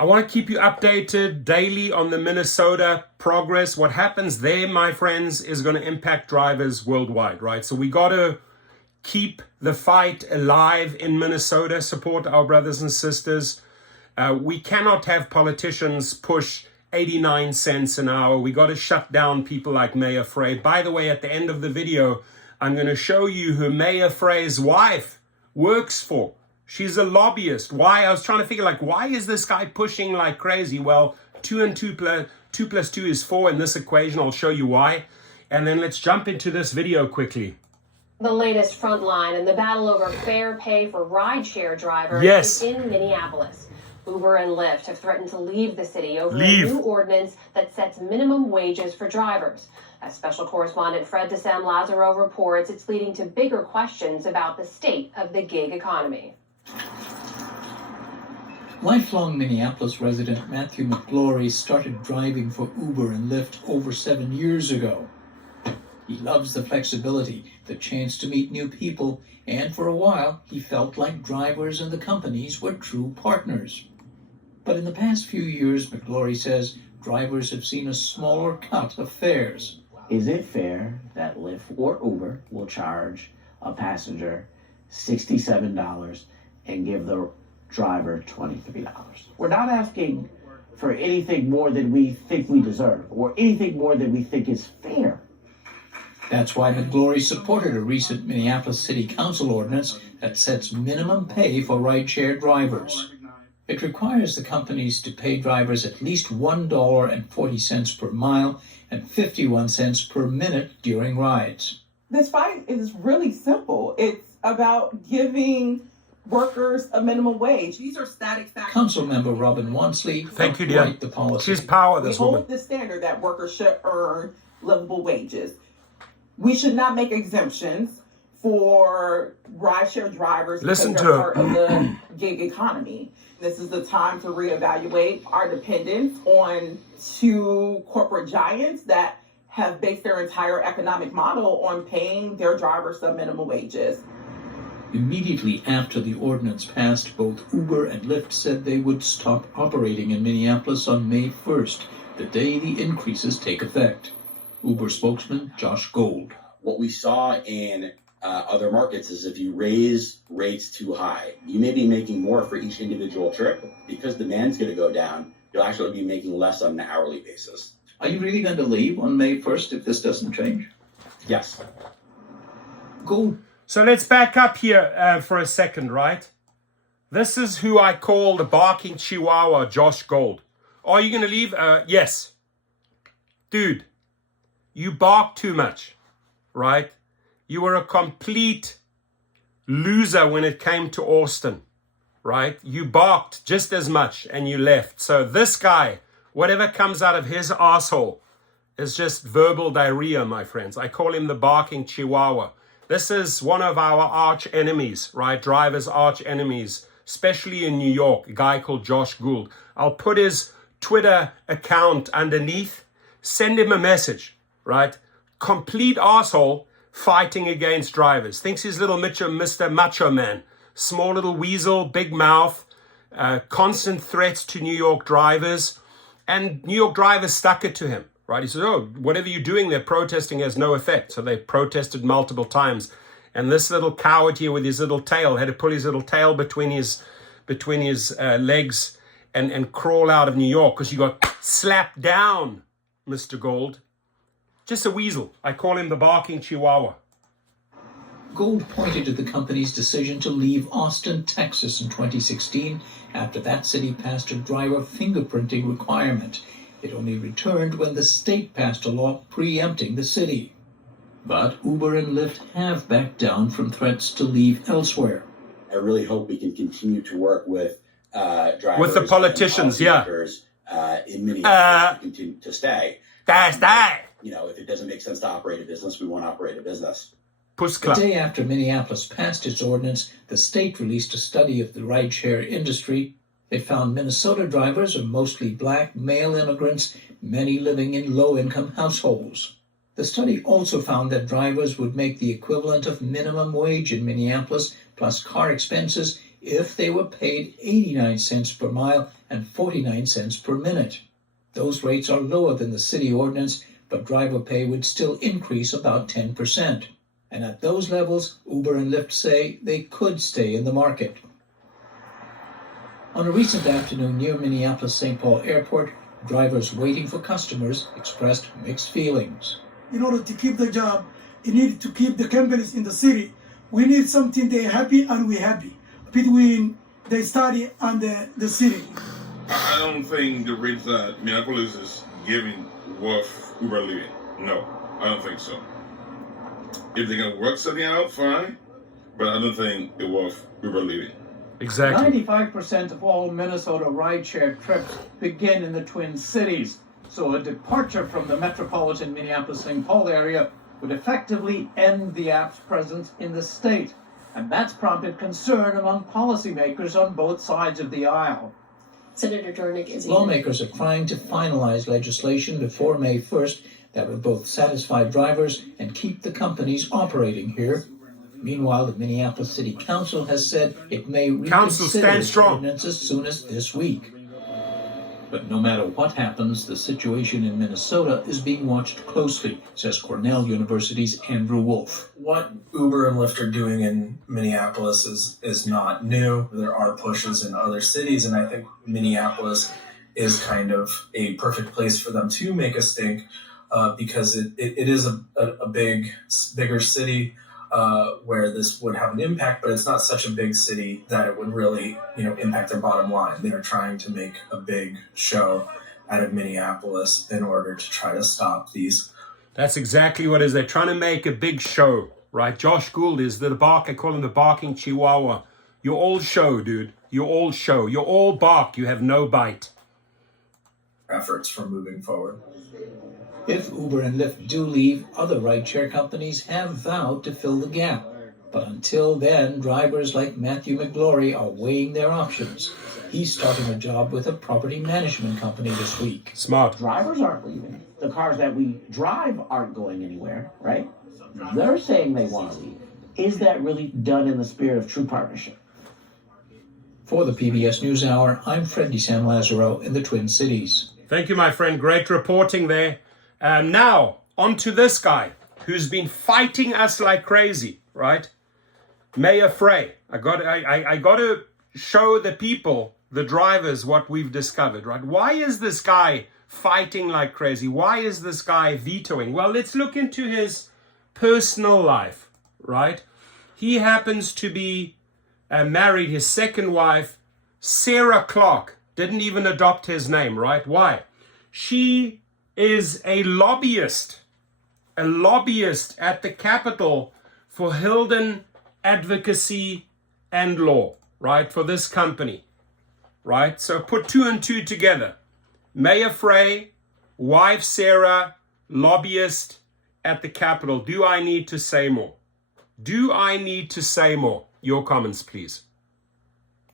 I want to keep you updated daily on the Minnesota progress. What happens there, my friends, is going to impact drivers worldwide, right? So we got to keep the fight alive in Minnesota, support our brothers and sisters. We cannot have politicians push 89 cents an hour. We got to shut down people like Mayor Frey. By the way, at the end of the video, I'm going to show you who Mayor Frey's wife works for. She's a lobbyist. Why? I was trying to figure, like, why is this guy pushing like crazy? Well, 2 and 2 plus 2 is 4 in this equation. I'll show you why. And then let's jump into this video quickly. The latest frontline and the battle over fair pay for rideshare drivers is in Minneapolis. Uber and Lyft have threatened to leave the city over a new ordinance that sets minimum wages for drivers. As special correspondent Fred DeSam-Lazaro reports, it's leading to bigger questions about the state of the gig economy. Lifelong Minneapolis resident Matthew McGlory started driving for Uber and Lyft over 7 years ago. He loves the flexibility, the chance to meet new people, and for a while he felt like drivers and the companies were true partners. But in the past few years, McGlory says, drivers have seen a smaller cut of fares. Is it fair that Lyft or Uber will charge a passenger $67 and give the driver $23? We're not asking for anything more than we think we deserve or anything more than we think is fair. That's why McGlory supported a recent Minneapolis City Council ordinance that sets minimum pay for rideshare drivers. It requires the companies to pay drivers at least $1.40 per mile and 51 cents per minute during rides. This fight is really simple. It's about giving workers a minimum wage. These are static facts. Councilmember Robin Wansley Thank you, dear. write the policy. She's power, this we woman. hold the standard that workers should earn livable wages. We should not make exemptions for rideshare drivers Listen because to they're her. part of the gig economy. This is the time to reevaluate our dependence on two corporate giants that have based their entire economic model on paying their drivers the minimum wages. Immediately after the ordinance passed, both Uber and Lyft said they would stop operating in Minneapolis on May 1st, the day the increases take effect. Uber spokesman Josh Gold. What we saw in other markets is if you raise rates too high, you may be making more for each individual trip. Because demand's going to go down, you'll actually be making less on an hourly basis. Are you really going to leave on May 1st if this doesn't change? Yes. Gold. So let's back up here for a second, right? This is who I call the barking chihuahua, Josh Gold. Are you going to leave? Yes. Dude, you bark too much, right? You were a complete loser when it came to Austin, right? You barked just as much and you left. So this guy, whatever comes out of his asshole is just verbal diarrhea, my friends. I call him the barking chihuahua. This is one of our arch enemies, right? Drivers' arch enemies, especially in New York, a guy called Josh Gould. I'll put his Twitter account underneath. Send him a message, right? Complete asshole fighting against drivers. Thinks he's little Mr. Macho Man. Small little weasel, big mouth, constant threats to New York drivers. And New York drivers stuck it to him. Right? He says, oh, whatever you're doing, they're protesting has no effect. So they protested multiple times. And this little coward here with his little tail had to pull his little tail between his legs and crawl out of New York because you got slapped down, Mr. Gold. Just a weasel. I call him the barking chihuahua. Gold pointed to the company's decision to leave Austin, Texas in 2016 after that city passed a driver fingerprinting requirement. It only returned when the state passed a law preempting the city. But Uber and Lyft have backed down from threats to leave elsewhere. I really hope we can continue to work with drivers. With the politicians, yeah. In Minneapolis to continue to stay. Stay. You know, if it doesn't make sense to operate a business, we won't operate a business. The day after Minneapolis passed its ordinance, the state released a study of the rideshare industry. It found Minnesota drivers are mostly black, male immigrants, many living in low-income households. The study also found that drivers would make the equivalent of minimum wage in Minneapolis, plus car expenses, if they were paid 89 cents per mile and 49 cents per minute. Those rates are lower than the city ordinance, but driver pay would still increase about 10%. And at those levels, Uber and Lyft say they could stay in the market. On a recent afternoon near Minneapolis-St. Paul Airport, drivers waiting for customers expressed mixed feelings. In order to keep the job, you need to keep the companies in the city. We need something they're happy and we're happy between the study and the city. I don't think the rates that Minneapolis is giving worth Uber living. No, I don't think so. If they can work something out, fine, but I don't think it's worth Uber living. Exactly. 95% of all Minnesota rideshare trips begin in the Twin Cities, so a departure from the metropolitan Minneapolis-St. Paul area would effectively end the app's presence in the state, and that's prompted concern among policymakers on both sides of the aisle. Senator Dornick is Lawmakers are trying to finalize legislation before May 1st that would both satisfy drivers and keep the companies operating here. Meanwhile, the Minneapolis City Council has said it may reconsider the ordinance as soon as this week. But no matter what happens, the situation in Minnesota is being watched closely, says Cornell University's Andrew Wolf. What Uber and Lyft are doing in Minneapolis is not new. There are pushes in other cities, and I think Minneapolis is kind of a perfect place for them to make a stink because it is a bigger city. Where this would have an impact, but it's not such a big city that it would really, impact their bottom line. They're trying to make a big show out of Minneapolis in order to try to stop these. That's exactly what it is. They're trying to make a big show, right? Josh Gould is the bark. I call him the barking chihuahua. You're all show, dude. You're all show. You're all bark. You have no bite. Efforts for moving forward. If Uber and Lyft do leave, other rideshare companies have vowed to fill the gap. But until then, drivers like Matthew McGlory are weighing their options. He's starting a job with a property management company this week. Smart. Drivers aren't leaving. The cars that we drive aren't going anywhere, right? They're saying they want to leave. Is that really done in the spirit of true partnership? For the PBS NewsHour, I'm Fred DeSan Lazaro in the Twin Cities. Thank you, my friend. Great reporting there. Now, on to this guy who's been fighting us like crazy, right? Mayor Frey. I got to show the people, the drivers, what we've discovered, right? Why is this guy fighting like crazy? Why is this guy vetoing? Well, let's look into his personal life, right? He happens to be married. His second wife, Sarah Clark, didn't even adopt his name, right? Why? She is a lobbyist at the Capitol for Hilden Advocacy and Law, right, for this company, right? So put two and two together. Mayor Frey, wife Sarah, lobbyist at the Capitol. Do I need to say more? Do I need to say more? Your comments, please.